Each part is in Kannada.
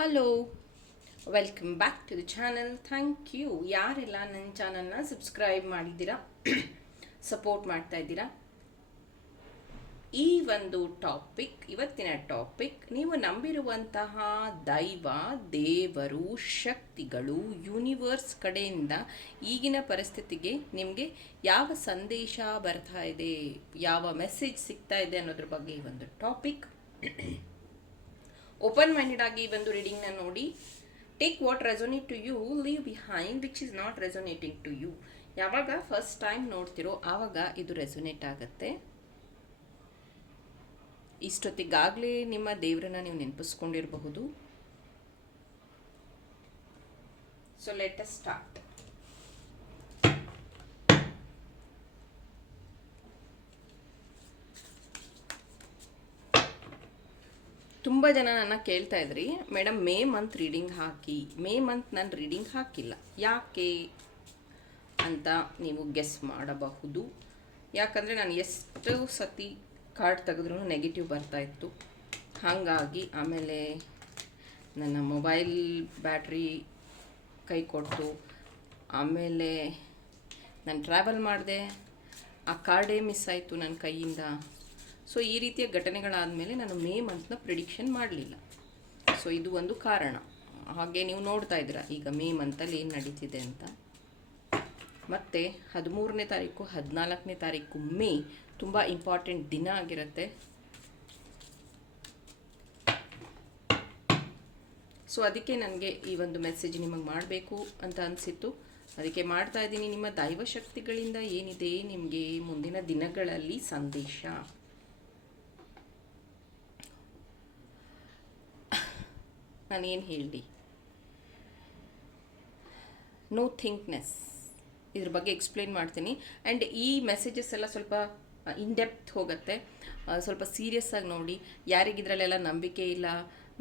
Hello, welcome back to the channel. Thank you ಯಾರೆಲ್ಲ ನನ್ನ ಚಾನಲ್ನ ಸಬ್ಸ್ಕ್ರೈಬ್ ಮಾಡಿದ್ದೀರಾ, ಸಪೋರ್ಟ್ ಮಾಡ್ತಾ ಇದ್ದೀರಾ. ಈ ಒಂದು ಇವತ್ತಿನ ಟಾಪಿಕ್, ನೀವು ನಂಬಿರುವಂತಹ ದೈವ, ದೇವರು, ಶಕ್ತಿಗಳು, ಯೂನಿವರ್ಸ್ ಕಡೆಯಿಂದ ಈಗಿನ ಪರಿಸ್ಥಿತಿಗೆ ನಿಮಗೆ ಯಾವ ಸಂದೇಶ ಬರ್ತಾ ಇದೆ, ಯಾವ ಮೆಸೇಜ್ ಸಿಗ್ತಾ ಇದೆ ಅನ್ನೋದ್ರ ಬಗ್ಗೆ ಈ ಒಂದು ಟಾಪಿಕ್. ಓಪನ್ ಮೈಂಡೆಡ್ ಆಗಿ ಒಂದು ರೀಡಿಂಗ್ನ ನೋಡಿ. Take what resonate to you, leave behind which is not resonating to you. ಯಾವಾಗ ಫಸ್ಟ್ ಟೈಮ್ ನೋಡ್ತಿರೋ ಆವಾಗ ಇದು ರೆಸೊನೇಟ್ ಆಗುತ್ತೆ. ಇಷ್ಟೊತ್ತಿಗಾಗಲೇ ನಿಮ್ಮ ದೇವರನ್ನ ನೀವು ನೆನಪಿಸ್ಕೊಂಡಿರಬಹುದು. So let us start. ತುಂಬ ಜನ ನನ್ನ ಕೇಳ್ತಾ ಇದ್ರಿ, ಮೇಡಮ್ ಮೇ ಮಂತ್ ರೀಡಿಂಗ್ ಹಾಕಿ. ಮೇ ಮಂತ್ ನಾನು ರೀಡಿಂಗ್ ಹಾಕಿಲ್ಲ, ಯಾಕೆ ಅಂತ ನೀವು ಗೆಸ್ ಮಾಡಬಹುದು. ಯಾಕಂದರೆ ನಾನು ಎಷ್ಟು ಸತಿ ಕಾರ್ಡ್ ತೆಗೆದ್ರೂ ನೆಗೆಟಿವ್ ಬರ್ತಾಯಿತ್ತು. ಹಾಗಾಗಿ ಆಮೇಲೆ ನನ್ನ ಮೊಬೈಲ್ ಬ್ಯಾಟ್ರಿ ಕೈ ಕೊಟ್ಟು, ಆಮೇಲೆ ನಾನು ಟ್ರಾವೆಲ್ ಮಾಡಿದೆ, ಆ ಕಾರ್ಡೇ ಮಿಸ್ ಆಯಿತು ನನ್ನ ಕೈಯಿಂದ. ಸೊ ಈ ರೀತಿಯ ಘಟನೆಗಳಾದಮೇಲೆ ನಾನು ಮೇ ಮಂತ್ನ ಪ್ರಿಡಿಕ್ಷನ್ ಮಾಡಲಿಲ್ಲ. ಸೊ ಇದು ಒಂದು ಕಾರಣ. ಹಾಗೆ ನೀವು ನೋಡ್ತಾ ಇದ್ದೀರಾ ಈಗ ಮೇ ಮಂತಲ್ಲಿ ಏನು ನಡೀತಿದೆ ಅಂತ. ಮತ್ತು 13ನೇ ತಾರೀಕು 14ನೇ ತಾರೀಕು ಮೇ ತುಂಬ ಇಂಪಾರ್ಟೆಂಟ್ ದಿನ ಆಗಿರುತ್ತೆ. ಸೊ ಅದಕ್ಕೆ ನನಗೆ ಈ ಒಂದು ಮೆಸೇಜ್ ನಿಮಗೆ ಮಾಡಬೇಕು ಅಂತ ಅನಿಸಿತ್ತು, ಅದಕ್ಕೆ ಮಾಡ್ತಾ ಇದ್ದೀನಿ. ನಿಮ್ಮ ದೈವಶಕ್ತಿಗಳಿಂದ ಏನಿದೆ ನಿಮಗೆ ಮುಂದಿನ ದಿನಗಳಲ್ಲಿ ಸಂದೇಶ. ನಾನೇನು ಹೇಳಿ, ನೋ ಥಿಂಕ್ನೆಸ್ ಇದ್ರ ಬಗ್ಗೆ ಎಕ್ಸ್ಪ್ಲೇನ್ ಮಾಡ್ತೀನಿ. ಆ್ಯಂಡ್ ಈ ಮೆಸೇಜಸ್ ಎಲ್ಲ ಸ್ವಲ್ಪ ಇನ್ಡೆಪ್ತ್ ಹೋಗುತ್ತೆ, ಸ್ವಲ್ಪ ಸೀರಿಯಸ್ ಆಗಿ ನೋಡಿ. ಯಾರಿಗಿದ್ರಲ್ಲೆಲ್ಲ ನಂಬಿಕೆ ಇಲ್ಲ,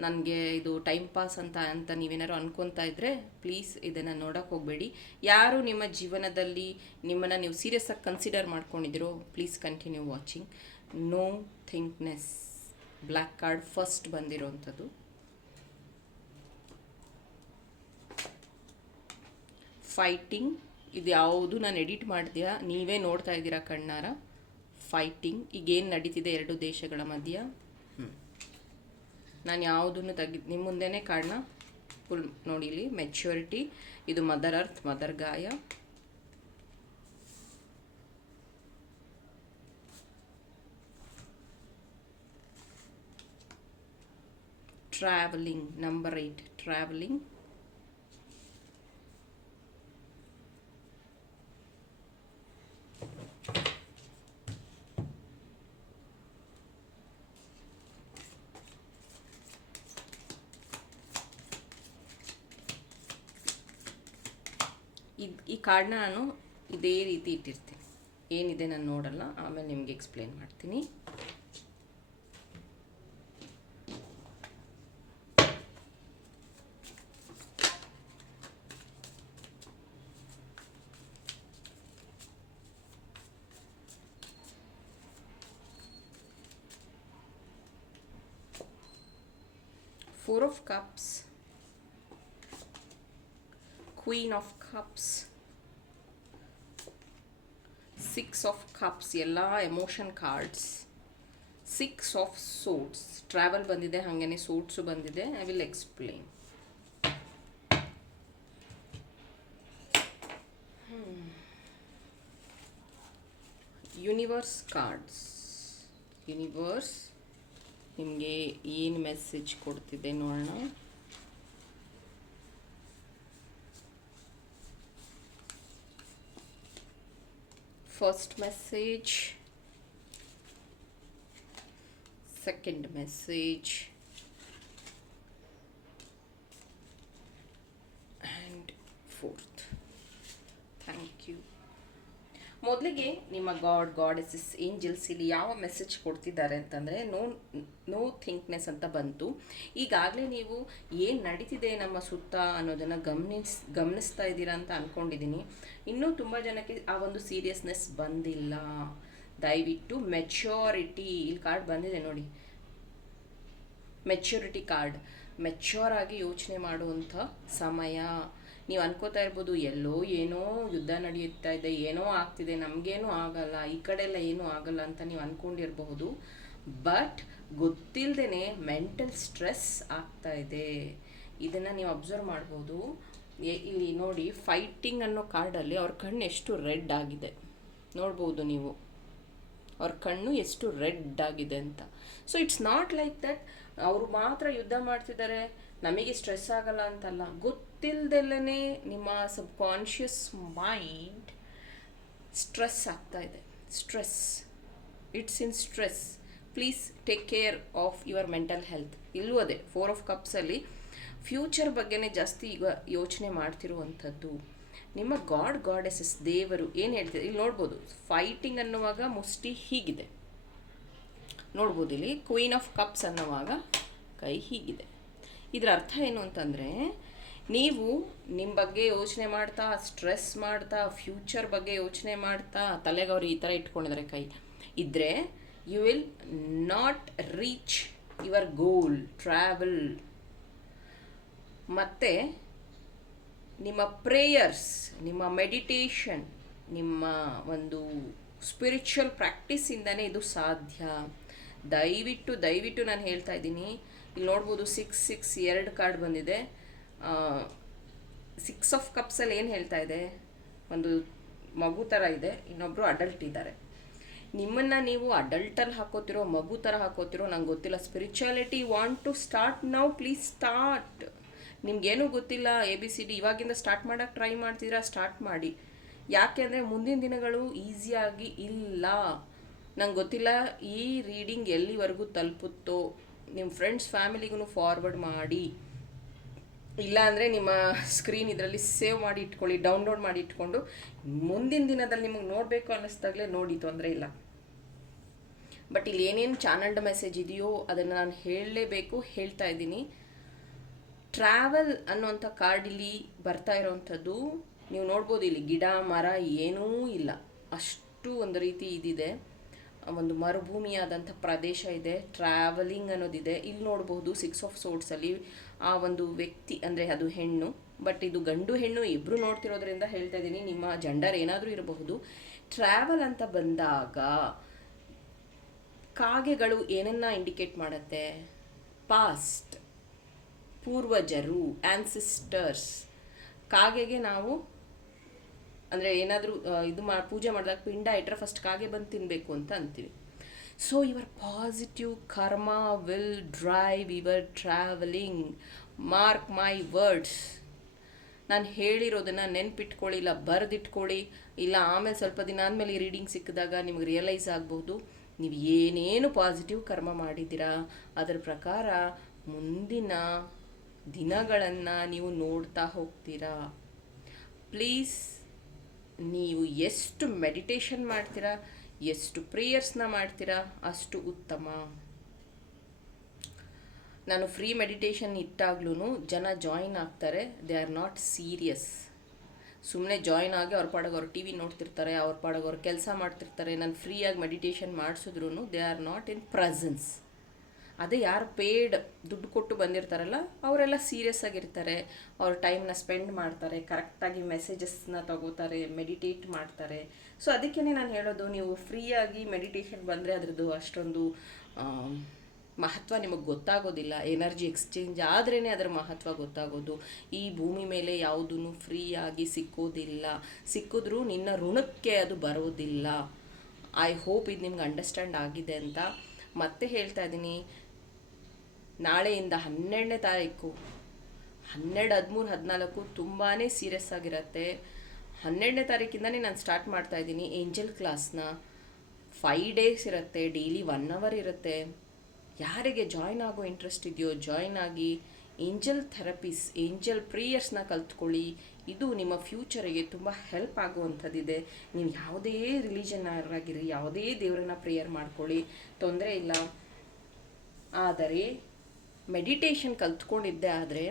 ನನಗೆ ಇದು ಟೈಮ್ ಪಾಸ್ ಅಂತ ನೀವೇನಾದ್ರು ಅನ್ಕೊತಾ ಇದ್ದರೆ ಪ್ಲೀಸ್ ಇದನ್ನು ನೋಡೋಕ್ಕೆ ಹೋಗಬೇಡಿ. ಯಾರು ನಿಮ್ಮ ಜೀವನದಲ್ಲಿ ನಿಮ್ಮನ್ನು ನೀವು ಸೀರಿಯಸ್ ಆಗಿ ಕನ್ಸಿಡರ್ ಮಾಡ್ಕೊಂಡಿದ್ದೀರೋ ಪ್ಲೀಸ್ ಕಂಟಿನ್ಯೂ ವಾಚಿಂಗ್. ನೋ ಥಿಂಕ್ನೆಸ್, ಬ್ಲ್ಯಾಕ್ ಕಾರ್ಡ್ ಫಸ್ಟ್ ಬಂದಿರೋವಂಥದ್ದು. ಫೈಟಿಂಗ್, ಇದು ಯಾವುದು ನಾನು ಎಡಿಟ್ ಮಾಡ್ತೀರಾ, ನೀವೇ ನೋಡ್ತಾ ಇದ್ದೀರಾ ಕಣ್ಣಾರ. ಫೈಟಿಂಗ್, ಈಗೇನು ನಡೀತಿದೆ ಎರಡು ದೇಶಗಳ ಮಧ್ಯ. ನಾನು ಯಾವುದನ್ನು ನಿಮ್ಮ ಮುಂದೆನೇ ಕಾರ್ಡ್ನ ಫುಲ್ ನೋಡಿಲಿ. ಮೆಚ್ಯೂರಿಟಿ, ಇದು ಮದರ್ ಅರ್ತ್, ಮದರ್ ಗಾಯ. Travelling, number 8, travelling. ಈ ಕಾರ್ಡ್ನ ನಾನು ಇದೇ ರೀತಿ ಇಟ್ಟಿರ್ತೀನಿ, ಏನಿದೆ ನಾನು ನೋಡಲ್ಲ, ಆಮೇಲೆ ನಿಮಗೆ ಎಕ್ಸ್ಪ್ಲೇನ್ ಮಾಡ್ತೀನಿ. Four of Cups, Queen of Cups, Six of Cups, ಎಲ್ಲ emotion cards. 6 of Swords, travel ಬಂದಿದೆ, ಹಾಗೇನೆ ಸೋಟ್ಸು ಬಂದಿದೆ. I will explain. Universe cards. Universe ನಿಮಗೆ ಏನು ಮೆಸೇಜ್ ಕೊಡ್ತಿದೆ ನೋಡೋಣ. First message, second message and fourth. Thank you. ಮೊದಲಿಗೆ ನಿಮ್ಮ ಗಾಡೆಸಸ್, ಏಂಜಲ್ಸ್ ಇಲ್ಲಿ ಯಾವ ಮೆಸೇಜ್ ಕೊಡ್ತಿದ್ದಾರೆ ಅಂತಂದರೆ ನೋ ಥಿಂಕ್ನೆಸ್ ಅಂತ ಬಂತು. ಈಗಾಗಲೇ ನೀವು ಏನು ನಡೀತಿದೆ ನಮ್ಮ ಸುತ್ತ ಅನ್ನೋದನ್ನು ಗಮನಿಸ್ತಾ ಇದ್ದೀರಾ ಅಂತ ಅಂದ್ಕೊಂಡಿದ್ದೀನಿ. ಇನ್ನೂ ತುಂಬ ಜನಕ್ಕೆ ಆ ಒಂದು ಸೀರಿಯಸ್ನೆಸ್ ಬಂದಿಲ್ಲ. ದಯವಿಟ್ಟು ಮೆಚ್ಯೂರಿಟಿ, ಇಲ್ಲಿ ಕಾರ್ಡ್ ಬಂದಿದೆ ನೋಡಿ, ಮೆಚ್ಯೂರಿಟಿ ಕಾರ್ಡ್. ಮೆಚ್ಯೂರ್ ಆಗಿ ಯೋಚನೆ ಮಾಡುವಂಥ ಸಮಯ. ನೀವು ಅನ್ಕೋತಾ ಇರ್ಬೋದು ಎಲ್ಲೋ ಏನೋ ಯುದ್ಧ ನಡೆಯುತ್ತಾ ಇದೆ, ಏನೋ ಆಗ್ತಿದೆ, ನಮಗೇನೂ ಆಗಲ್ಲ, ಈ ಕಡೆ ಎಲ್ಲ ಏನೂ ಆಗಲ್ಲ ಅಂತ ನೀವು ಅಂದ್ಕೊಂಡಿರಬಹುದು. ಬಟ್ ಗೊತ್ತಿಲ್ಲದೇ ಮೆಂಟಲ್ ಸ್ಟ್ರೆಸ್ ಆಗ್ತಾ ಇದೆ. ಇದನ್ನು ನೀವು ಅಬ್ಸರ್ವ್ ಮಾಡ್ಬೋದು. ಇಲ್ಲಿ ನೋಡಿ, ಫೈಟಿಂಗ್ ಅನ್ನೋ ಕಾರ್ಡಲ್ಲಿ ಅವ್ರ ಕಣ್ಣು ಎಷ್ಟು ರೆಡ್ ಆಗಿದೆ ನೋಡ್ಬೋದು ನೀವು. ಅವ್ರ ಕಣ್ಣು ಎಷ್ಟು ರೆಡ್ ಆಗಿದೆ ಅಂತ. So it's not like that ಅವರು ಮಾತ್ರ ಯುದ್ಧ ಮಾಡ್ತಿದ್ದಾರೆ, ನಮಗೆ ಸ್ಟ್ರೆಸ್ ಆಗಲ್ಲ ಅಂತಲ್ಲ. ಗೊತ್ತಿಲ್ಲದಲ್ಲೇ ನಿಮ್ಮ ಸಬ್ ಕಾನ್ಷಿಯಸ್ ಮೈಂಡ್ ಸ್ಟ್ರೆಸ್ ಆಗ್ತಾ ಇದೆ. Stress, it's in stress. Please take care of your mental health. ಇಲ್ಲೂ ಅದೇ 4 ಆಫ್ ಕಪ್ಸಲ್ಲಿ ಫ್ಯೂಚರ್ ಬಗ್ಗೆನೇ ಜಾಸ್ತಿ ಈಗ ಯೋಚನೆ ಮಾಡ್ತಿರುವಂಥದ್ದು. ನಿಮ್ಮ ಗಾಡೆಸಸ್ ದೇವರು ಏನು ಹೇಳ್ತಿದೆ ಇಲ್ಲಿ ನೋಡ್ಬೋದು. ಫೈಟಿಂಗ್ ಅನ್ನುವಾಗ ಮುಷ್ಟಿ ಹೀಗಿದೆ ನೋಡ್ಬೋದು. ಇಲ್ಲಿ ಕ್ವೀನ್ ಆಫ್ ಕಪ್ಸ್ ಅನ್ನುವಾಗ ಕೈ ಹೀಗಿದೆ. ಇದರ ಅರ್ಥ ಏನು ಅಂತಂದರೆ, ನೀವು ನಿಮ್ಮ ಬಗ್ಗೆ ಯೋಚನೆ ಮಾಡ್ತಾ, ಸ್ಟ್ರೆಸ್ ಮಾಡ್ತಾ, ಫ್ಯೂಚರ್ ಬಗ್ಗೆ ಯೋಚನೆ ಮಾಡ್ತಾ, ತಲೆಗೆ ಅವರು ಈ ಥರ ಇಟ್ಕೊಂಡಿದ್ದಾರೆ ಕೈ ಇದ್ದರೆ, you will not reach your goal, travel. ಮತ್ತು ನಿಮ್ಮ ಪ್ರೇಯರ್ಸ್, ನಿಮ್ಮ ಮೆಡಿಟೇಷನ್, ನಿಮ್ಮ ಒಂದು ಸ್ಪಿರಿಚುವಲ್ ಪ್ರಾಕ್ಟೀಸಿಂದನೇ ಇದು ಸಾಧ್ಯ. ದಯವಿಟ್ಟು ನಾನು ಹೇಳ್ತಾ ಇದ್ದೀನಿ. ಇಲ್ಲಿ ನೋಡ್ಬೋದು 6 2 ಕಾರ್ಡ್ ಬಂದಿದೆ. 6 ಆಫ್ ಕಪ್ಸಲ್ಲಿ ಏನು ಹೇಳ್ತಾ ಇದೆ, ಒಂದು ಮಗು ಥರ ಇದೆ, ಇನ್ನೊಬ್ಬರು ಅಡಲ್ಟ್ ಇದ್ದಾರೆ. ನಿಮ್ಮನ್ನು ನೀವು ಅಡಲ್ಟಲ್ಲಿ ಹಾಕೋತಿರೋ, ಮಗು ಥರ ಹಾಕೋತಿರೋ ನಂಗೆ ಗೊತ್ತಿಲ್ಲ. Spirituality want to start now, please start. ನಿಮ್ಗೇನೂ ಗೊತ್ತಿಲ್ಲ ABCD ಇವಾಗಿಂದ ಸ್ಟಾರ್ಟ್ ಮಾಡೋಕ್ಕೆ ಟ್ರೈ ಮಾಡ್ತಿದ್ದೀರಾ, ಸ್ಟಾರ್ಟ್ ಮಾಡಿ. ಯಾಕೆ ಅಂದರೆ ಮುಂದಿನ ದಿನಗಳು ಈಸಿಯಾಗಿ ಇಲ್ಲ. ನಂಗೆ ಗೊತ್ತಿಲ್ಲ ಈ ರೀಡಿಂಗ್ ಎಲ್ಲಿವರೆಗೂ ತಲುಪುತ್ತೋ. ನಿಮ್ಮ ಫ್ರೆಂಡ್ಸ್ ಫ್ಯಾಮಿಲಿಗೂ ಫಾರ್ವರ್ಡ್ ಮಾಡಿ, ಇಲ್ಲಾಂದರೆ ನಿಮ್ಮ ಸ್ಕ್ರೀನ್ ಇದರಲ್ಲಿ ಸೇವ್ ಮಾಡಿ ಇಟ್ಕೊಳ್ಳಿ, ಡೌನ್ಲೋಡ್ ಮಾಡಿ ಇಟ್ಕೊಂಡು ಮುಂದಿನ ದಿನದಲ್ಲಿ ನಿಮಗೆ ನೋಡಬೇಕು ಅನ್ನಿಸ್ದಾಗಲೇ ನೋಡಿ, ತೊಂದರೆ ಇಲ್ಲ. ಬಟ್ ಇಲ್ಲಿ ಏನೇನು ಚಾನಲ್ಡ್ ಮೆಸೇಜ್ ಇದೆಯೋ ಅದನ್ನು ನಾನು ಹೇಳಲೇಬೇಕು, ಹೇಳ್ತಾ ಇದ್ದೀನಿ. ಟ್ರಾವೆಲ್ ಅನ್ನೋಂಥ ಕಾರ್ಡ್ ಇಲ್ಲಿ ಬರ್ತಾ ಇರೋವಂಥದ್ದು ನೀವು ನೋಡ್ಬೋದು. ಇಲ್ಲಿ ಗಿಡ ಮರ ಏನೂ ಇಲ್ಲ, ಅಷ್ಟು ಒಂದು ರೀತಿ ಇದಿದೆ. ಒಂದು ಮರುಭೂಮಿಯಾದಂಥ ಪ್ರದೇಶ ಇದೆ. ಟ್ರಾವೆಲಿಂಗ್ ಅನ್ನೋದಿದೆ. ಇಲ್ಲಿ ನೋಡ್ಬೋದು 6 ಆಫ್ ಸೋರ್ಡ್ಸಲ್ಲಿ ಆ ಒಂದು ವ್ಯಕ್ತಿ, ಅಂದರೆ ಅದು ಹೆಣ್ಣು, ಬಟ್ ಇದು ಗಂಡು ಹೆಣ್ಣು ಇಬ್ಬರು ನೋಡ್ತಿರೋದ್ರಿಂದ ಹೇಳ್ತಾ ಇದ್ದೀನಿ. ನಿಮ್ಮ ಜೆಂಡರ್ ಏನಾದರೂ ಇರಬಹುದು. ಟ್ರಾವೆಲ್ ಅಂತ ಬಂದಾಗ ಕಾಗೆಗಳು ಏನನ್ನ ಇಂಡಿಕೇಟ್ ಮಾಡುತ್ತೆ? ಪಾಸ್ಟ್, ಪೂರ್ವಜರು, ಆ್ಯನ್ಸಿಸ್ಟರ್ಸ್. ಕಾಗೆಗೆ ನಾವು ಅಂದರೆ ಏನಾದರೂ ಪೂಜೆ ಮಾಡಿದಾಗ ಪಿಂಡ ಇಟ್ಟರೆ ಫಸ್ಟ್ ಕಾಗೆ ಬಂದು ತಿನ್ನಬೇಕು ಅಂತ ಅಂತೀವಿ. ಸೊ ಯುವರ್ ಪಾಸಿಟಿವ್ ಕರ್ಮ will drive your travelling. Mark my words. ನಾನು ಹೇಳಿರೋದನ್ನು ನೆನ್ಪಿಟ್ಕೊಳ್ಳಿ, ಇಲ್ಲ ಬರೆದಿಟ್ಕೊಳ್ಳಿ, ಇಲ್ಲ ಆಮೇಲೆ ಸ್ವಲ್ಪ ದಿನ ಆದಮೇಲೆ ಈ ರೀಡಿಂಗ್ ಸಿಕ್ಕಿದಾಗ ನಿಮಗೆ ರಿಯಲೈಸ್ ಆಗ್ಬೋದು ನೀವು ಏನೇನು ಪಾಸಿಟಿವ್ ಕರ್ಮ ಮಾಡಿದ್ದೀರಾ ಅದರ ಪ್ರಕಾರ ಮುಂದಿನ ದಿನಗಳನ್ನು ನೀವು ನೋಡ್ತಾ ಹೋಗ್ತೀರಾ. ಪ್ಲೀಸ್ ನೀವು ಎಷ್ಟು ಮೆಡಿಟೇಷನ್ ಮಾಡ್ತೀರಾ, ಎಷ್ಟು ಪ್ರೇಯರ್ಸ್ನ ಮಾಡ್ತೀರಾ ಅಷ್ಟು ಉತ್ತಮ. ನಾನು ಫ್ರೀ ಮೆಡಿಟೇಷನ್ ಇಟ್ಟಾಗ್ಲೂ ಜನ ಜಾಯಿನ್ ಆಗ್ತಾರೆ, ದೇ ಆರ್ ನಾಟ್ ಸೀರಿಯಸ್. ಸುಮ್ಮನೆ ಜಾಯಿನ್ ಆಗಿ ಅವ್ರ ಪಾಡಗೆ ಅವ್ರು TV ನೋಡ್ತಿರ್ತಾರೆ, ಅವ್ರ ಪಾಡಗೆ ಅವ್ರು ಕೆಲಸ ಮಾಡ್ತಿರ್ತಾರೆ. ನಾನು ಫ್ರೀಯಾಗಿ ಮೆಡಿಟೇಷನ್ ಮಾಡಿಸಿದ್ರು they are not in presence. ಅದೇ ಯಾರು ಪೇಯ್ಡ್ ದುಡ್ಡು ಕೊಟ್ಟು ಬಂದಿರ್ತಾರಲ್ಲ ಅವರೆಲ್ಲ ಸೀರಿಯಸ್ ಆಗಿರ್ತಾರೆ, ಅವ್ರ ಟೈಮ್ನ ಸ್ಪೆಂಡ್ ಮಾಡ್ತಾರೆ, ಕರೆಕ್ಟಾಗಿ ಮೆಸೇಜಸ್ನ ತಗೋತಾರೆ, ಮೆಡಿಟೇಟ್ ಮಾಡ್ತಾರೆ. ಸೊ ಅದಕ್ಕೇ ನಾನು ಹೇಳೋದು, ನೀವು ಫ್ರೀಯಾಗಿ ಮೆಡಿಟೇಷನ್ ಬಂದರೆ ಅದರದ್ದು ಅಷ್ಟೊಂದು ಮಹತ್ವ ನಿಮಗೆ ಗೊತ್ತಾಗೋದಿಲ್ಲ. ಎನರ್ಜಿ ಎಕ್ಸ್ಚೇಂಜ್ ಆದ್ರೇ ಅದರ ಮಹತ್ವ ಗೊತ್ತಾಗೋದು. ಈ ಭೂಮಿ ಮೇಲೆ ಯಾವುದೂ ಫ್ರೀಯಾಗಿ ಸಿಕ್ಕೋದಿಲ್ಲ, ಸಿಕ್ಕಿದ್ರೂ ನಿನ್ನ ಋಣಕ್ಕೆ ಅದು ಬರೋದಿಲ್ಲ. ಐ ಹೋಪ್ ಇದು ನಿಮ್ಗೆ ಅಂಡರ್ಸ್ಟ್ಯಾಂಡ್ ಆಗಿದೆ ಅಂತ ಮತ್ತೆ ಹೇಳ್ತಾ ಇದ್ದೀನಿ. ನಾಳೆಯಿಂದ 12ನೇ ತಾರೀಕು 12, 13, 14 ತುಂಬಾ ಸೀರಿಯಸ್ ಆಗಿರುತ್ತೆ. 12ನೇ ತಾರೀಕಿಂದನೇ ನಾನು ಸ್ಟಾರ್ಟ್ ಮಾಡ್ತಾ ಇದ್ದೀನಿ ಏಂಜಲ್ ಕ್ಲಾಸ್ನ. 5 ಡೇಸ್ ಇರುತ್ತೆ, ಡೈಲಿ 1 ಅವರ್ ಇರುತ್ತೆ. ಯಾರಿಗೆ ಜಾಯ್ನ್ ಆಗೋ ಇಂಟ್ರೆಸ್ಟ್ ಇದೆಯೋ ಜಾಯ್ನ್ ಆಗಿ ಏಂಜಲ್ ಥೆರಪೀಸ್, ಏಂಜಲ್ ಪ್ರೇಯರ್ಸ್ನ ಕಲ್ತ್ಕೊಳ್ಳಿ. ಇದು ನಿಮ್ಮ ಫ್ಯೂಚರಿಗೆ ತುಂಬ ಹೆಲ್ಪ್ ಆಗುವಂಥದ್ದಿದೆ. ನೀವು ಯಾವುದೇ ರಿಲಿಜನ್ ಆಗಿರಿ, ಯಾವುದೇ ದೇವರನ್ನ ಪ್ರೇಯರ್ ಮಾಡ್ಕೊಳ್ಳಿ, ತೊಂದರೆ ಇಲ್ಲ. ಆದರೆ ಮೆಡಿಟೇಷನ್ ಕಲ್ತ್ಕೊಂಡಿದ್ದೆ ಆದರೆ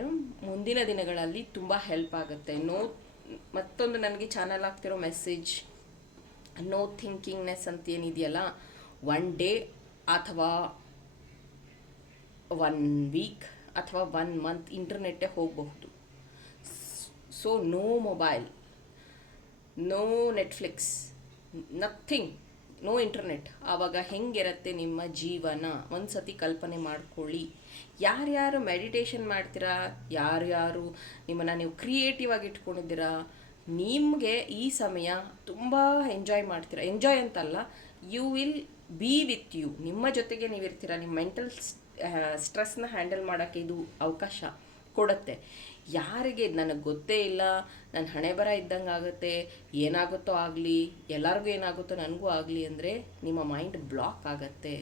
ಮುಂದಿನ ದಿನಗಳಲ್ಲಿ ತುಂಬ ಹೆಲ್ಪ್ ಆಗುತ್ತೆ. ಮತ್ತೊಂದು ನನಗೆ ಚಾನಲ್ ಆಗ್ತಿರೋ ಮೆಸೇಜ್, ನೋ ಥಿಂಕಿಂಗ್ನೆಸ್ ಅಂತ ಏನಿದೆಯಲ್ಲ, 1 ಡೇ ಅಥವಾ 1 ವೀಕ್ ಅಥವಾ 1 ಮಂತ್ ಇಂಟರ್ನೆಟ್ಟೇ ಹೋಗಬಹುದು. So no mobile, no Netflix, nothing, no internet. ಆವಾಗ ಹೆಂಗಿರುತ್ತೆ ನಿಮ್ಮ ಜೀವನ ಒಂದು ಸತಿ ಕಲ್ಪನೆ ಮಾಡ್ಕೊಳ್ಳಿ. ಯಾರ್ಯಾರು ಮೆಡಿಟೇಷನ್ ಮಾಡ್ತೀರಾ, ಯಾರ್ಯಾರು ನಿಮ್ಮನ್ನು ನೀವು ಕ್ರಿಯೇಟಿವ್ ಆಗಿ ಇಟ್ಕೊಂಡಿದ್ದೀರಾ, ನಿಮಗೆ ಈ ಸಮಯ ತುಂಬ ಎಂಜಾಯ್ ಮಾಡ್ತೀರಾ. ಎಂಜಾಯ್ ಅಂತಲ್ಲ, you will be with you, ನಿಮ್ಮ ಜೊತೆಗೆ ನೀವಿರ್ತೀರ. ನಿಮ್ಮ ಮೆಂಟಲ್ ಸ್ಟ್ರೆಸ್ನ ಹ್ಯಾಂಡಲ್ ಮಾಡೋಕ್ಕೆ ಇದು ಅವಕಾಶ ಕೊಡುತ್ತೆ. ಯಾರಿಗೆ ನನಗೆ ಗೊತ್ತೇ ಇಲ್ಲ, ನನ್ನ ಹಣೆ ಬರ ಇದ್ದಂಗೆ ಆಗುತ್ತೆ, ಏನಾಗುತ್ತೋ ಆಗಲಿ, ಎಲ್ಲರಿಗೂ ಏನಾಗುತ್ತೋ ನನಗೂ ಆಗಲಿ ಅಂದರೆ ನಿಮ್ಮ ಮೈಂಡ್ ಬ್ಲಾಕ್ ಆಗುತ್ತೆ,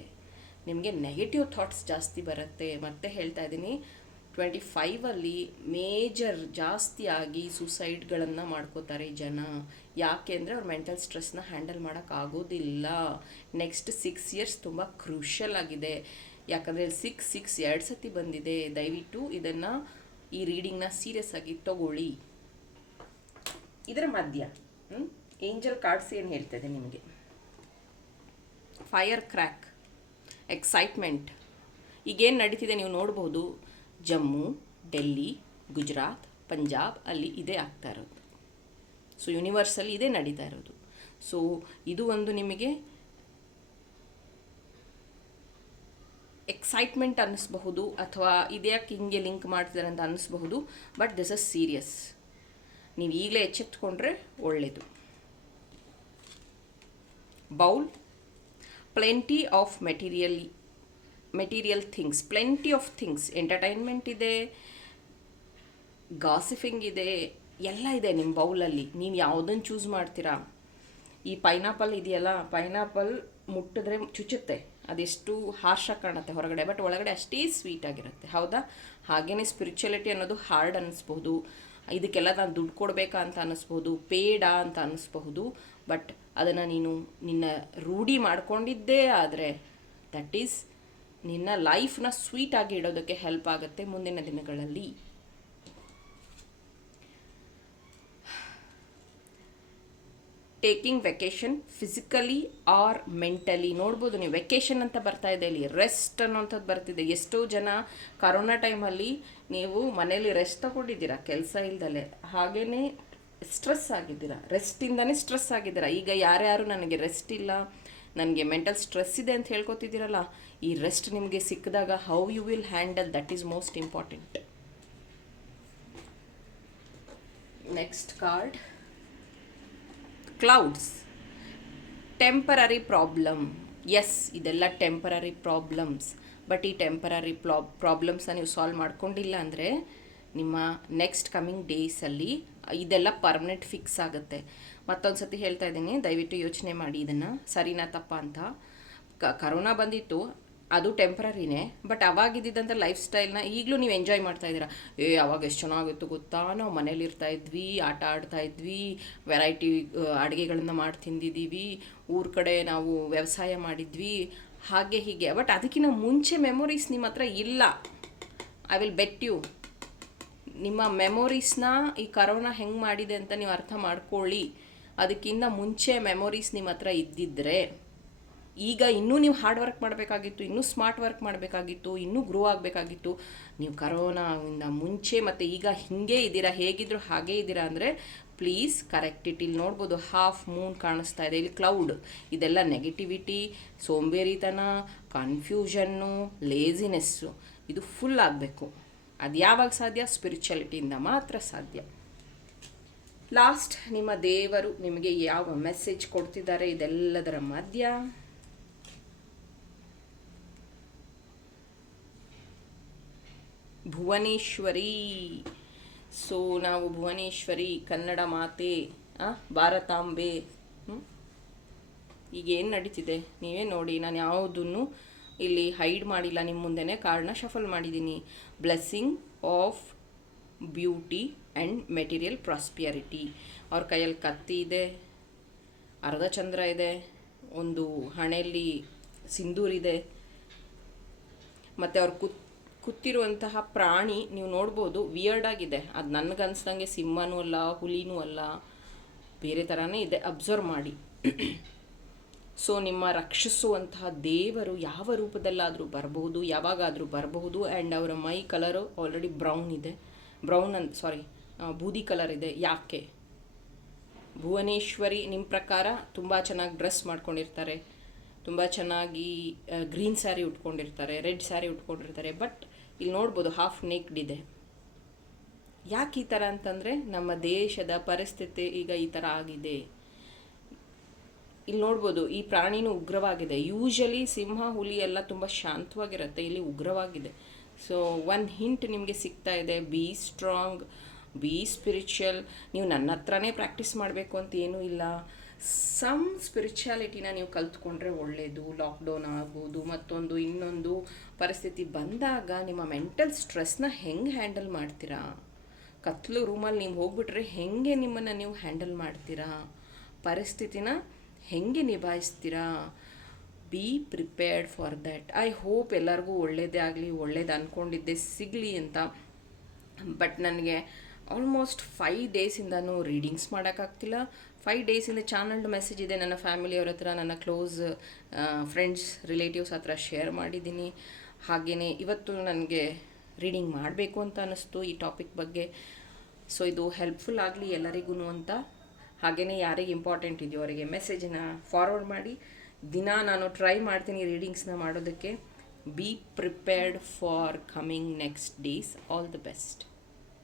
ನಿಮಗೆ ನೆಗೆಟಿವ್ ಥಾಟ್ಸ್ ಜಾಸ್ತಿ ಬರುತ್ತೆ. ಮತ್ತೆ ಹೇಳ್ತಾ ಇದ್ದೀನಿ, 25ಅಲ್ಲಿ ಮೇಜರ್ ಜಾಸ್ತಿ ಆಗಿ ಸೂಸೈಡ್ಗಳನ್ನು ಮಾಡ್ಕೋತಾರೆ ಜನ. ಯಾಕೆ ಅಂದರೆ ಅವ್ರ ಮೆಂಟಲ್ ಸ್ಟ್ರೆಸ್ನ ಹ್ಯಾಂಡಲ್ ಮಾಡೋಕ್ಕಾಗೋದಿಲ್ಲ. ನೆಕ್ಸ್ಟ್ 6 ಇಯರ್ಸ್ ತುಂಬ ಕ್ರೂಷಲ್ ಆಗಿದೆ. ಯಾಕಂದರೆ 6 2 ಸತಿ ಬಂದಿದೆ. ದಯವಿಟ್ಟು ಇದನ್ನು, ಈ ರೀಡಿಂಗ್ನ ಸೀರಿಯಸ್ ಆಗಿ ತಗೊಳ್ಳಿ. ಇದರ ಮಧ್ಯ ಏಂಜಲ್ ಕಾರ್ಡ್ಸ್ ಏನು ಹೇಳ್ತದೆ ನಿಮಗೆ? Fire crack, excitement. ಈಗೇನು ನಡೀತಿದೆ ನೀವು ನೋಡ್ಬೋದು. ಜಮ್ಮು, ಡೆಲ್ಲಿ, ಗುಜರಾತ್, ಪಂಜಾಬ್ ಅಲ್ಲಿ ಇದೇ ಆಗ್ತಾ ಇರೋದು. ಸೊ ಯೂನಿವರ್ಸಲ್ಲಿ ಇದೇ ನಡೀತಾ ಇರೋದು. ಸೊ ಇದು ಒಂದು ನಿಮಗೆ ಎಕ್ಸೈಟ್ಮೆಂಟ್ ಅನ್ನಿಸ್ಬಹುದು, ಅಥವಾ ಇದ್ಯಾಕೆ ಹಿಂಗೆ ಲಿಂಕ್ ಮಾಡ್ತಿದ್ದಾರೆ ಅಂತ ಅನ್ನಿಸ್ಬಹುದು. But this is serious. ನೀವು ಈಗಲೇ ಎಚ್ಚೆತ್ಕೊಂಡ್ರೆ ಒಳ್ಳೆಯದು. Bowl, plenty of material things, plenty of things. Entertainment ಇದೆ, ಗಾಸಿಫಿಂಗ್ ಇದೆ, ಎಲ್ಲ ಇದೆ ನಿಮ್ಮ ಬೌಲಲ್ಲಿ. ನೀವು ಯಾವುದನ್ನು ಚೂಸ್ ಮಾಡ್ತೀರಾ. ಈ ಪೈನಾಪಲ್ ಇದೆಯಲ್ಲ, ಪೈನಾಪಲ್ ಮುಟ್ಟಿದ್ರೆ ಚುಚ್ಚುತ್ತೆ, ಅದೆಷ್ಟು ಹಾರ್ಷಾಗಿ ಕಾಣುತ್ತೆ ಹೊರಗಡೆ, ಬಟ್ ಒಳಗಡೆ ಅಷ್ಟೇ ಸ್ವೀಟ್ ಆಗಿರುತ್ತೆ, ಹೌದಾ? ಹಾಗೆಯೇ ಸ್ಪಿರಿಚುಯಾಲಿಟಿ ಅನ್ನೋದು ಹಾರ್ಡ್ ಅನ್ನಿಸ್ಬಹುದು. ಇದಕ್ಕೆಲ್ಲ ನಾನು ದುಡ್ಡು ಕೊಡಬೇಕಾ ಅಂತ ಅನ್ನಿಸ್ಬಹುದು, ಪೇಡ ಅಂತ ಅನ್ನಿಸ್ಬಹುದು. ಬಟ್ ಅದನ್ನು ನೀನು ನಿನ್ನ ರೂಢಿ ಮಾಡ್ಕೊಂಡಿದ್ದೇ ಆದರೆ ದಟ್ ಈಸ್ ನಿನ್ನ ಲೈಫ್ನ ಸ್ವೀಟಾಗಿ ಇಡೋದಕ್ಕೆ ಹೆಲ್ಪ್ ಆಗುತ್ತೆ ಮುಂದಿನ ದಿನಗಳಲ್ಲಿ. Taking vacation physically or mentally. ನೋಡ್ಬೋದು ನೀವು, ವೆಕೇಷನ್ ಅಂತ ಬರ್ತಾ ಇದೆ ಇಲ್ಲಿ, ರೆಸ್ಟ್ ಅನ್ನೋಂಥದ್ದು ಬರ್ತಿದೆ. ಎಷ್ಟೋ ಜನ ಕರೋನಾ ಟೈಮಲ್ಲಿ ನೀವು ಮನೇಲಿ ರೆಸ್ಟ್ ತಗೊಂಡಿದ್ದೀರಾ ಕೆಲಸ ಇಲ್ದಲೆ, ಹಾಗೇ ಸ್ಟ್ರೆಸ್ ಆಗಿದ್ದೀರಾ, ರೆಸ್ಟಿಂದನೇ ಸ್ಟ್ರೆಸ್ ಆಗಿದ್ದೀರಾ. ಈಗ ಯಾರ್ಯಾರು ನನಗೆ ರೆಸ್ಟ್ ಇಲ್ಲ, ನನಗೆ ಮೆಂಟಲ್ ಸ್ಟ್ರೆಸ್ ಇದೆ ಅಂತ ಹೇಳ್ಕೊತಿದ್ದೀರಲ್ಲ, ಈ ರೆಸ್ಟ್ ನಿಮಗೆ ಸಿಕ್ಕಿದಾಗ how you will handle, that is most important. Next card, clouds, temporary problem. Yes, ಇದೆಲ್ಲ ಟೆಂಪರರಿ ಪ್ರಾಬ್ಲಮ್ಸ್. ಬಟ್ ಈ ಟೆಂಪರರಿ ಪ್ರಾಬ್ಲಮ್ಸನ್ನು ನೀವು ಸಾಲ್ವ್ ಮಾಡ್ಕೊಂಡಿಲ್ಲ ಅಂದರೆ ನಿಮ್ಮ ನೆಕ್ಸ್ಟ್ ಕಮಿಂಗ್ ಡೇಸಲ್ಲಿ ಇದೆಲ್ಲ ಪರ್ಮನೆಂಟ್ ಫಿಕ್ಸ್ ಆಗುತ್ತೆ. ಮತ್ತೊಂದು ಸತಿ ಹೇಳ್ತಾ ಇದ್ದೀನಿ, ದಯವಿಟ್ಟು ಯೋಚನೆ ಮಾಡಿ ಇದನ್ನು, ಸರಿನಾ ತಪ್ಪ ಅಂತ. ಕರೋನಾ ಬಂದಿತ್ತು, ಅದು ಟೆಂಪ್ರರಿನೇ, ಬಟ್ ಅವಾಗಿದ್ದಂಥ ಲೈಫ್ ಸ್ಟೈಲ್ನ ಈಗಲೂ ನೀವು ಎಂಜಾಯ್ ಮಾಡ್ತಾ ಇದ್ದೀರಾ. ಅವಾಗ ಎಷ್ಟು ಚೆನ್ನಾಗಿತ್ತು ಗೊತ್ತಾ, ನಾವು ಮನೇಲಿ ಇರ್ತಾ ಇದ್ವಿ, ಆಟ ಆಡ್ತಾ ಇದ್ವಿ, ವೆರೈಟಿ ಅಡುಗೆಗಳನ್ನ ಮಾಡಿ ತಿಂದಿದ್ದೀವಿ, ಊರ ಕಡೆ ನಾವು ವ್ಯವಸಾಯ ಮಾಡಿದ್ವಿ, ಹಾಗೆ ಹೀಗೆ. ಬಟ್ ಅದಕ್ಕಿಂತ ಮುಂಚೆ ಮೆಮೊರೀಸ್ ನಿಮ್ಮ ಹತ್ರ ಇಲ್ಲ. ಐ ವಿಲ್ ಬೆಟ್ ಯು, ನಿಮ್ಮ ಮೆಮೊರೀಸ್ನ ಈ ಕರೋನಾ ಹೆಂಗೆ ಮಾಡಿದೆ ಅಂತ ನೀವು ಅರ್ಥ ಮಾಡ್ಕೊಳ್ಳಿ. ಅದಕ್ಕಿಂತ ಮುಂಚೆ ಮೆಮೊರೀಸ್ ನಿಮ್ಮ ಹತ್ರ ಇದ್ದಿದ್ದರೆ ಈಗ ಇನ್ನೂ ನೀವು ಹಾರ್ಡ್ ವರ್ಕ್ ಮಾಡಬೇಕಾಗಿತ್ತು, ಇನ್ನೂ ಸ್ಮಾರ್ಟ್ ವರ್ಕ್ ಮಾಡಬೇಕಾಗಿತ್ತು, ಇನ್ನೂ ಗ್ರೋ ಆಗಬೇಕಾಗಿತ್ತು. ನೀವು ಕರೋನಾವಿಂದ ಮುಂಚೆ ಮತ್ತು ಈಗ ಹಿಂಗೆ ಇದ್ದೀರಾ, ಹೇಗಿದ್ರು ಹಾಗೇ ಇದ್ದೀರಾ ಅಂದರೆ ಪ್ಲೀಸ್ ಕರೆಕ್ಟ್ ಇಟ್. ಇಲ್ಲಿ ನೋಡ್ಬೋದು ಹಾಫ್ ಮೂನ್ ಕಾಣಿಸ್ತಾ ಇದೆ, ಇಲ್ಲಿ ಕ್ಲೌಡ್. ಇದೆಲ್ಲ ನೆಗೆಟಿವಿಟಿ, ಸೋಂಬೇರಿತನ, ಕನ್ಫ್ಯೂಷನ್ನು, ಲೇಜಿನೆಸ್ಸು, ಇದು ಫುಲ್ ಆಗಬೇಕು. ಅದು ಯಾವಾಗ ಸಾಧ್ಯ? ಸ್ಪಿರಿಚುಯಾಲಿಟಿಯಿಂದ ಮಾತ್ರ ಸಾಧ್ಯ. ಲಾಸ್ಟ್, ನಿಮ್ಮ ದೇವರು ನಿಮಗೆ ಯಾವ ಮೆಸೇಜ್ ಕೊಡ್ತಿದ್ದಾರೆ ಇದೆಲ್ಲದರ ಮಧ್ಯ? ಭುವನೇಶ್ವರಿ. ಸೊ ನಾವು ಭುವನೇಶ್ವರಿ, ಕನ್ನಡ ಮಾತೆ, ಭಾರತಾಂಬೆ. ಈಗ ಏನು ನಡೀತಿದೆ ನೀವೇ ನೋಡಿ. ನಾನು ಯಾವುದನ್ನು ಇಲ್ಲಿ ಹೈಡ್ ಮಾಡಿಲ್ಲ, ನಿಮ್ಮ ಮುಂದೆನೇ ಕಾರ್ಡ್ನ ಶಫಲ್ ಮಾಡಿದ್ದೀನಿ. Blessing of beauty and material prosperity. ಅವ್ರ ಕೈಯಲ್ಲಿ ಕತ್ತಿ ಇದೆ, ಅರ್ಧ ಚಂದ್ರ ಇದೆ, ಒಂದು ಹಣೆಯಲ್ಲಿ ಸಿಂಧೂರಿದೆ, ಮತ್ತು ಅವ್ರು ಕೂತಿರುವಂತಹ ಪ್ರಾಣಿ ನೀವು ನೋಡ್ಬೋದು, ವಿಯರ್ಡ್ ಆಗಿದೆ. ಅದು ನನಗನ್ಸ್ದಂಗೆ ಸಿಂಹನೂ ಅಲ್ಲ, ಹುಲಿನೂ ಅಲ್ಲ, ಬೇರೆ ಥರನೇ ಇದೆ. ಅಬ್ಸರ್ವ್ ಮಾಡಿ. ಸೊ ನಿಮ್ಮ ರಕ್ಷಿಸುವಂತಹ ದೇವರು ಯಾವ ರೂಪದಲ್ಲಾದರೂ ಬರಬಹುದು, ಯಾವಾಗಾದರೂ ಬರಬಹುದು. ಆ್ಯಂಡ್ ಅವರ ಮೈ ಕಲರು ಆಲ್ರೆಡಿ ಬ್ರೌನ್ ಇದೆ, ಬೂದಿ ಕಲರ್ ಇದೆ. ಯಾಕೆ? ಭುವನೇಶ್ವರಿ ನಿಮ್ಮ ಪ್ರಕಾರ ತುಂಬ ಚೆನ್ನಾಗಿ ಡ್ರೆಸ್ ಮಾಡ್ಕೊಂಡಿರ್ತಾರೆ, ತುಂಬ ಚೆನ್ನಾಗಿ ಗ್ರೀನ್ ಸ್ಯಾರಿ ಉಟ್ಕೊಂಡಿರ್ತಾರೆ, ರೆಡ್ ಸ್ಯಾರಿ ಉಟ್ಕೊಂಡಿರ್ತಾರೆ. ಬಟ್ ಇಲ್ಲಿ ನೋಡ್ಬೋದು ಹಾಫ್ ನೆಕ್ಡ್ ಇದೆ. ಯಾಕೆ ಈ ಥರ ಅಂತಂದರೆ ನಮ್ಮ ದೇಶದ ಪರಿಸ್ಥಿತಿ ಈಗ ಈ ಥರ ಆಗಿದೆ. ಇಲ್ಲಿ ನೋಡ್ಬೋದು ಈ ಪ್ರಾಣಿನೂ ಉಗ್ರವಾಗಿದೆ. ಯೂಶಲಿ ಸಿಂಹ, ಹುಲಿ ಎಲ್ಲ ತುಂಬ ಶಾಂತವಾಗಿರುತ್ತೆ, ಇಲ್ಲಿ ಉಗ್ರವಾಗಿದೆ. ಸೊ ಒನ್ ಹಿಂಟ್ ನಿಮಗೆ ಸಿಗ್ತಾ ಇದೆ, ಬಿ ಸ್ಟ್ರಾಂಗ್, ಬಿ ಸ್ಪಿರಿಚುವಲ್. ನೀವು ನನ್ನ ಹತ್ರನೇ ಪ್ರಾಕ್ಟೀಸ್ ಮಾಡಬೇಕು ಅಂತ ಏನೂ ಇಲ್ಲ. ಸಮ್ ಸ್ಪಿರಿಚುಯಾಲಿಟಿನ ನೀವು ಕಲ್ತ್ಕೊಂಡ್ರೆ ಒಳ್ಳೆಯದು. ಲಾಕ್ಡೌನ್ ಆಗ್ಬೋದು, ಮತ್ತೊಂದು ಇನ್ನೊಂದು ಪರಿಸ್ಥಿತಿ ಬಂದಾಗ ನಿಮ್ಮ ಮೆಂಟಲ್ ಸ್ಟ್ರೆಸ್ನ ಹೆಂಗೆ ಹ್ಯಾಂಡಲ್ ಮಾಡ್ತೀರಾ? ಕತ್ಲು ರೂಮಲ್ಲಿ ನೀವು ಹೋಗ್ಬಿಟ್ರೆ ಹೆಂಗೆ ನಿಮ್ಮನ್ನು ನೀವು ಹ್ಯಾಂಡಲ್ ಮಾಡ್ತೀರಾ? ಪರಿಸ್ಥಿತಿನ ಹೆಂಗೆ ನಿಭಾಯಿಸ್ತೀರಾ? Be prepared for that. I hope ಎಲ್ಲರಿಗೂ ಒಳ್ಳೆಯದೇ ಆಗಲಿ, ಒಳ್ಳೇದು ಅಂದ್ಕೊಂಡಿದ್ದೆ ಸಿಗಲಿ ಅಂತ. ಬಟ್ ನನಗೆ ಆಲ್ಮೋಸ್ಟ್ 5 ಡೇಸಿಂದನೂ ರೀಡಿಂಗ್ಸ್ ಮಾಡೋಕ್ಕಾಗ್ತಿಲ್ಲ. 5 ಡೇಸಿಂದ ಚಾನಲ್ಡ್ ಮೆಸೇಜ್ ಇದೆ ನನ್ನ ಫ್ಯಾಮಿಲಿಯವ್ರ ಹತ್ರ, ನನ್ನ ಕ್ಲೋಸ್ ಫ್ರೆಂಡ್ಸ್, ರಿಲೇಟಿವ್ಸ್ ಹತ್ರ ಶೇರ್ ಮಾಡಿದ್ದೀನಿ. ಹಾಗೆಯೇ ಇವತ್ತು ನನಗೆ ರೀಡಿಂಗ್ ಮಾಡಬೇಕು ಅಂತ ಅನ್ನಿಸ್ತು ಈ ಟಾಪಿಕ್ ಬಗ್ಗೆ. ಸೊ ಇದು ಹೆಲ್ಪ್ಫುಲ್ ಆಗಲಿ ಎಲ್ಲರಿಗೂ ಅಂತ. ಹಾಗೆಯೇ ಯಾರಿಗೆ ಇಂಪಾರ್ಟೆಂಟ್ ಇದೆಯೋ ಅವರಿಗೆ ಮೆಸೇಜನ್ನ ಫಾರ್ವರ್ಡ್ ಮಾಡಿ. ದಿನ ನಾನು ಟ್ರೈ ಮಾಡ್ತೀನಿ ರೀಡಿಂಗ್ಸ್ನ ಮಾಡೋದಕ್ಕೆ. B prepared for coming next days. All the best.